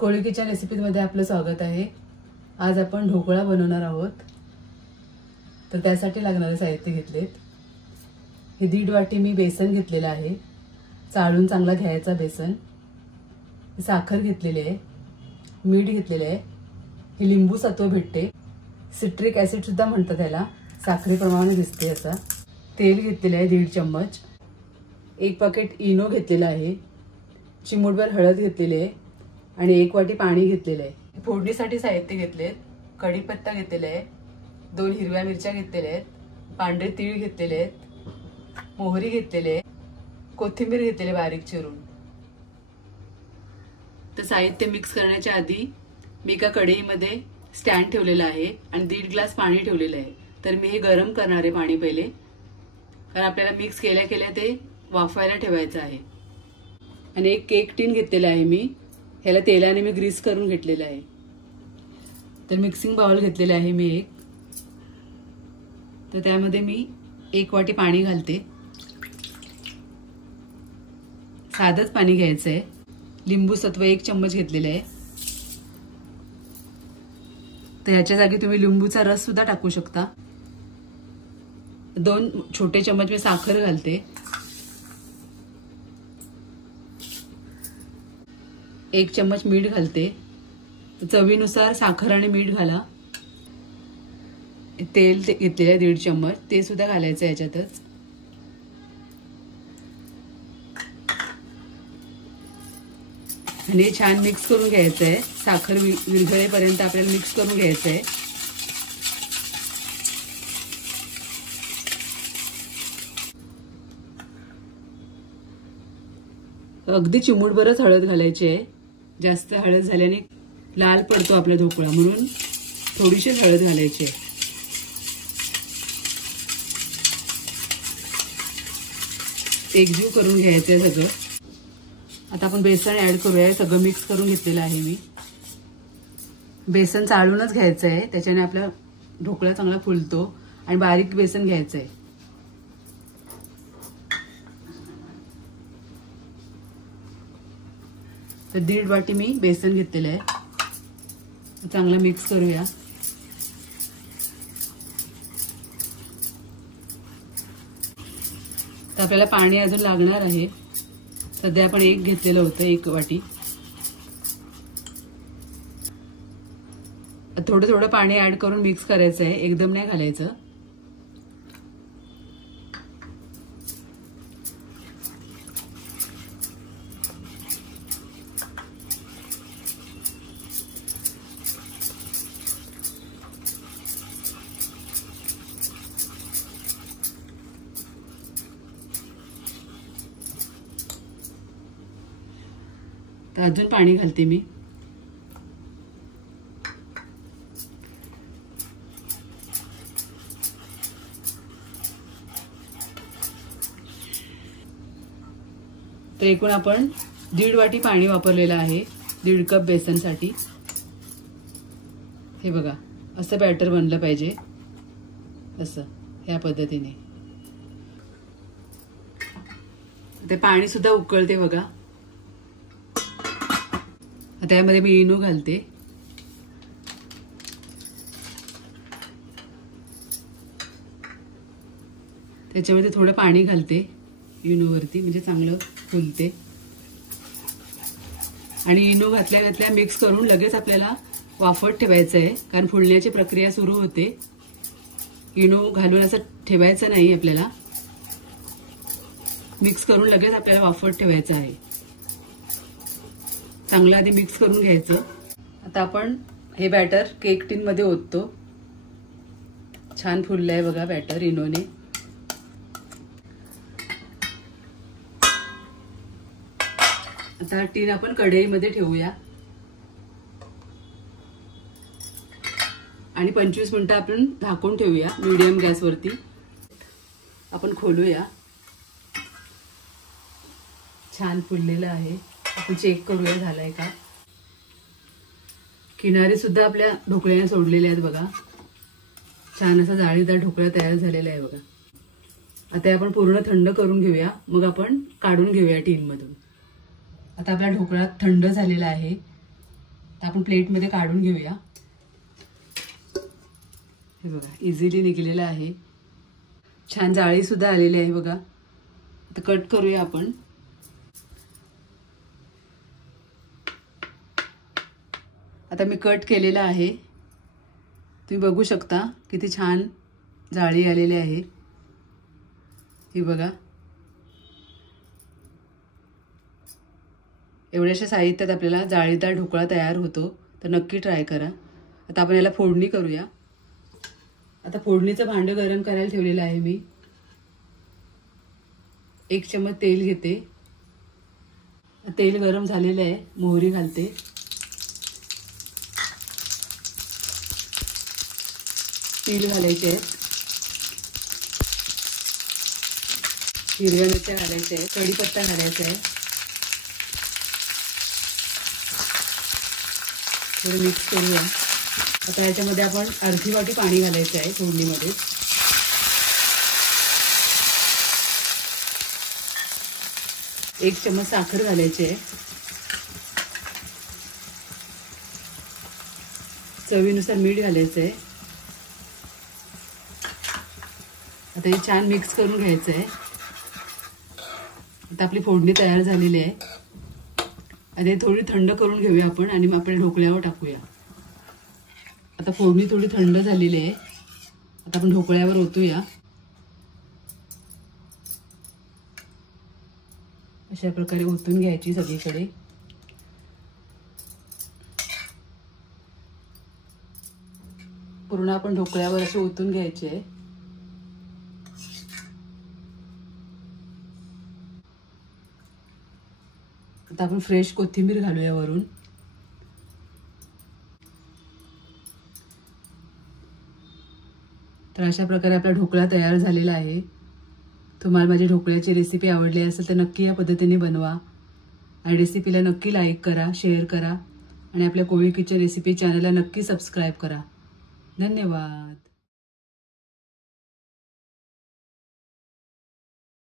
कोळी kitchen रेसिपीमध्ये आपलं स्वागत आहे। आज आपण ढोकळा बनवणार आहोत। तर त्यासाठी लागणारे साहित्य घेतलेत। हे 1.5 वाटी मी बेसन घेतलेलं आहे, चाळून चांगला घ्यायचा बेसन। साखर घेतलेली आहे, मीठ घेतलेले आहे, हे लिंबू सत्व भेटते, सिट्रिक ऍसिड सुद्धा म्हणतात त्याला, साखरेप्रमाणे दिसते असा। तेल घेतलेले आहे 1.5 चम्मच, 1 पॅकेट इनो घेतलेला आहे, चिमूटभर हळद घेतलेली आहे आणि 1 वाटी पाणी घेतलेले आहे। फोडणीसाठी साहित्य घेतलेत, कढीपत्ता घेतलेला आहे, 2 हिरव्या मिरच्या घेतलेल्या आहेत, पांढरे तीळ घेतलेले आहेत, मोहरी घेतलेली आहे, कोथिंबीर घेतलेली बारीक चिरून। तर साहित्य मिक्स करण्याच्या आधी मी एका कढईमध्ये स्टँड ठेवलेला आहे आणि 1.5 ग्लास पाणी ठेवलेलं आहे। तर मी हे गरम करणार आहे पाणी पहिले, कारण आपल्याला मिक्स केल्या केल्या ते वाफायला ठेवायचं आहे। आणि एक केक टीन घेतलेला आहे मी, ह्याला तेलाने मी ग्रीस करून घेतलेला आहे। तर मिक्सिंग बाउल घेतलेला आहे मी एक, तर त्यामध्ये मी 1 वाटी पाणी घालते। साधंच पाणी घ्यायचं आहे। लिंबू सत्व 1 चम्मच घेतलेलं आहे, तर ह्याच्या जागी तुम्ही लिंबूचा रस सुद्धा टाकू शकता। 2 छोटे चम्मच मी साखर घालते, 1 चम्मच मीठ घालते, चवीनुसार साखर आणि मीठ घाला। तेल घेतलेलं आहे 1.5 चम्मच, ते सुद्धा घालायचं याच्यातच। आणि छान मिक्स करून घ्यायचं आहे, साखर विरघळेपर्यंत आपल्याला मिक्स करून घ्यायचं आहे। अगदी चिमूटभरच हळद घालायची आहे, जास्त हळद झाल्याने लाल पडतो आपला ढोकळा, म्हणून थोडीशी हळद घालायची आहे। एकजीव करून घ्यायचं आहे सगळं। आता आपण बेसन ऍड करूया, सगळं मिक्स करून घेतलेलं आहे मी। बेसन चाळूनच घ्यायचं आहे, त्याच्याने आपला ढोकळा चांगला फुलतो। आणि बारीक बेसन घ्यायचं आहे। तर 1.5 वाटी मी बेसन घेतलेलं आहे, चांगलं मिक्स करूया। तर आपल्याला पाणी अजून लागणार आहे, सध्या आपण 1 घेतलेलं होतं, 1 वाटी। थोडं थोडं पाणी ऍड करून मिक्स करायचं आहे, एकदम नाही घालायचं। तर अजून पाणी घालते मी। तर एकूण आपण 1.5 वाटी पाणी वापरलेलं आहे 1.5 कप बेसनसाठी। हे बघा, असं बॅटर बनलं पाहिजे, असं ह्या पद्धतीने। ते पाणी सुद्धा उकळते बघा। त्यामध्ये मी इनो घालते, त्याच्यामध्ये थोडं पाणी घालते इनोवरती, म्हणजे चांगलं फुलते। आणि इनो घातल्या घातल्या मिक्स करून लगेच आपल्याला वाफत ठेवायचं आहे, कारण फुलण्याची प्रक्रिया सुरू होते। इनो घालून असं ठेवायचं नाही, आपल्याला मिक्स करून लगेच आपल्याला वाफत ठेवायचं आहे। चांगलं आधी मिक्स करून घ्यायचं। आता आपण हे बॅटर केक टीन मध्ये ओततो। छान फुललंय बघा बॅटर इनोने। आता टीन आपण कढईमध्ये ठेवूया आणि 25 मिनिटं आपण झाकून ठेवूया मीडियम गॅसवरती। आपण खोलूया, छान फुललेलं आहे। आपण चेक करूया झालाय का। किनारे सुद्धा आपल्या ढोकळ्याने सोडलेले आहेत बघा, छान असा जाळीदार ढोकळा तयार झालेला आहे बघा। आता आपण पूर्ण थंड करून घेऊया, मग आपण काढून घेऊया टीन मधून। आता आपला ढोकळा थंड झालेला आहे, तर आपण प्लेटमध्ये काढून घेऊया। हे बघा इझिली निघलेलं आहे, छान जाळी सुद्धा आलेली आहे बघा। आता कट करूया आपण। आता मी कट केलेला आहे, तुम्ही बघू शकता किती छान जाळी आलेली आहे। हे बघा एवढ्याशा साहित्यात आपल्याला जाळीदार ढोकळा तयार होतो, तर नक्की ट्राय करा। आता आपण याला फोडणी करूया। आता फोडणीचं भांडं गरम करायला ठेवलेलं आहे मी। 1 चम्मच तेल घेते। तेल गरम झालेलं आहे, मोहरी घालते। तीळ घालायचे आहेत, हिरव्या मिरच्या घालायच्या आहेत, कढीपत्ता घालायचा आहे। थोडं मिक्स करूया। आता याच्यामध्ये आपण अर्धी वाटी पाणी घालायचं आहे फोडणीमध्ये। एक चम्मच साखर घालायची आहे, चवीनुसार मीठ घालायचं आहे। आता हे छान मिक्स करून घ्यायचं आहे। आता आपली फोडणी तयार झालेली आहे। आता हे थोडी थंड करून घेऊया आपण आणि मग आपल्या ढोकळ्यावर टाकूया। आता फोडणी थोडी थंड झालेली आहे, आता आपण ढोकळ्यावर ओतूया। अशा प्रकारे ओतून घ्यायची सगळीकडे। पूर्ण आपण ढोकळ्यावर असे ओतून घ्यायचे आहे। आता आपण फ्रेश कोथिंबीर घालूया वरून। तर अशा प्रकारे आपला ढोकळा तयार झालेला आहे। तुम्हाला माझी ढोकळ्याची रेसिपी आवडली असेल तर नक्की या पद्धतीने बनवा आणि रेसिपीला नक्की लाईक करा, शेअर करा आणि आपल्या कोळी किचन रेसिपी चॅनलला नक्की सबस्क्राईब करा। धन्यवाद।